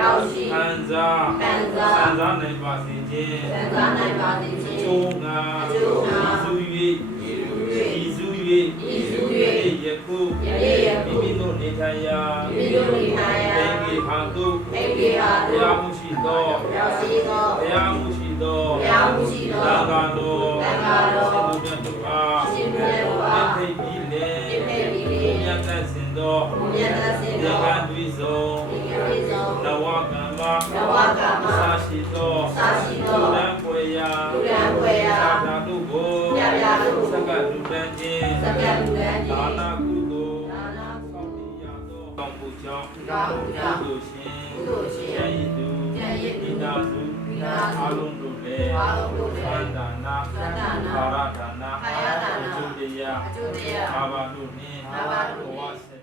ခံစားခံစားနိုင်ပါစေခြင်းခံစားနိုင်ပါစေခြင်းကျိုးငါအကျိုးငါဤစု၍ဤဤစု၍ဤစု၍ယ၍ခုယနေ့ယခုမိမိတို့နေထိုင်ရာမိမိတို့နေထိုင်ရာဘိကေဟာတုအိမ်ပြေဟာဘုတို့ရားမှုရှိသောရောက်ရှိသောဘုရားမှုရှိသောဘုရားမှုရှိသောသံဃာတော်သံဃာတော်ရှင်သူမြတ်တို့အားရှင်သူမြတ်တို့အားထိတ်ပြီးလေတိဖိတ်ပြီးလေမြတ်သက်စင်သောမြတ်သက်စင်ဒီသောကံတွေစုံဒီကနေ့ဆုံးန ဝကမ္မနဝကမ္မသာရှိသောသာရှိသောလူရန်ပွေရာလူရန်ပွေရာသာသာတို့ကိုမြတ်မြတ်တို့ကိုစကလူတန်းခြင်းစကတ်လူတန်းခြင်းဒါနာကုသိုလ်ဒါနာသောတိယသောကောင်းမှုကြောင့်ကောင်းမှုကြောင့်ကုသိုလ်ရှင်ကုသိုလ်ရှင်ဉာဏ်ရည်သူဉာဏ်ရည်သူမိသားစုမိသားစုအားလုံးတို့လည်းအားလုံးတို့လည်းသံဒါနာသံဃာနာကာရဒါနာကာယဒါနာအကျိုးတရားအကျိုးတရားဘာဝတို့နှင့်ဘာဝတို့နှင့်ဘဝစ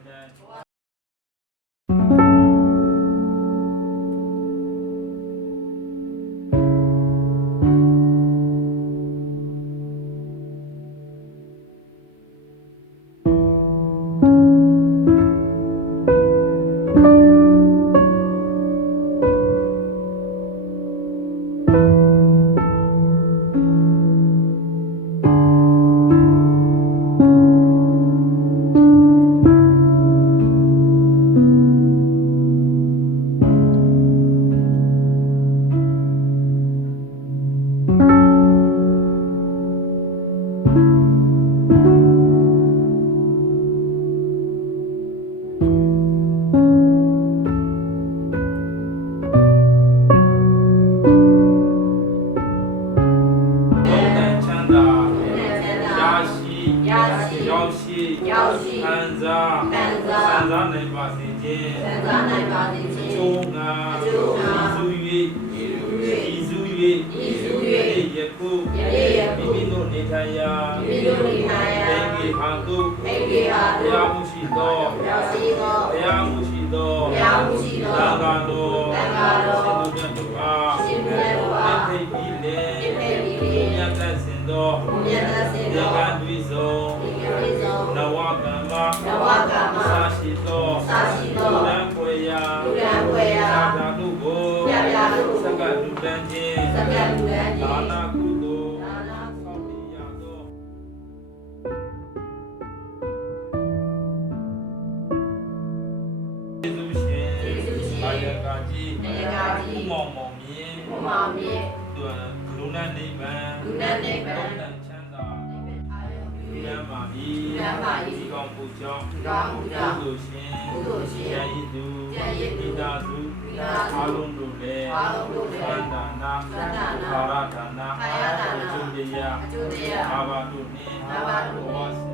ရရှိရောက်ရှိရောက်ရှိခံစားခံစားခံစားနိုင်ပါစေခြင်းခံစားနိုင်ပါစေခြင်းကျိုးငါအကျိုးငါဤစု၍ဤစု၍ဤစု၍ယခုယနေ့ယခုမိမိတို့နေထိုင်ရာမိမိတို့နေထိုင်ရာဘိကေဟာတုအိမ်ပြေဟာဘုတို့ရားမှုရှိသောရောက်ရှိသောဘုရားမှုရှိသောဘုရားမှုရှိသောသံဃာတော်သံဃာတော်ရှင်သူမြတ်တို့အားရှင်သူမြတ်တို့အားထိတ်ပြီးလေတိဖိတ်ပြီးလေမြတ်သက်စင်သောမြတ်သက်စင်ဒီသော နဝကမ္မသာရှိသောသာရှိသောလူရန်ပွေရာလူရန်ပွေရာသာသာတို့ကိုမြတ်မြတ်တို့ကိုစကလူတန်းခြင်းစကတ်လူတန်းခြင်းဒါနာကုသိုလ်ဒါနာသောတိယသောယေရှုရှင်ယေရှုရှင်ဘာယကာကြီးဘာယကာကြီးမောင်မောင်မြင်ဘုမာမြေသူကလူနာနိဗ္ဗာန်လူနာနိဗ္ဗာန်ဘုရားချမ်းသာအာ ယုပြုလူရရန်ပါပြီလူရန်ပါ၏ဒီကောင်းပူကြောင့်ဒီကောင်းပူကြောင့်ကုသိုလ်ရှင်ကုသိုလ်ရှင်ဉာဏ်ရည်သူဉာဏ်ရည်သူမိသားစုမိသားစုအားလုံးတို့လည်းအားလုံးတို့လည်းသံဒါနာသံဃာနာကာရဒါနာကာယဒါနာအကျိုးတရားအကျိုးတရားဘာဝတို့နှင့်ဘာဝတို့နှင့်ဘဝစ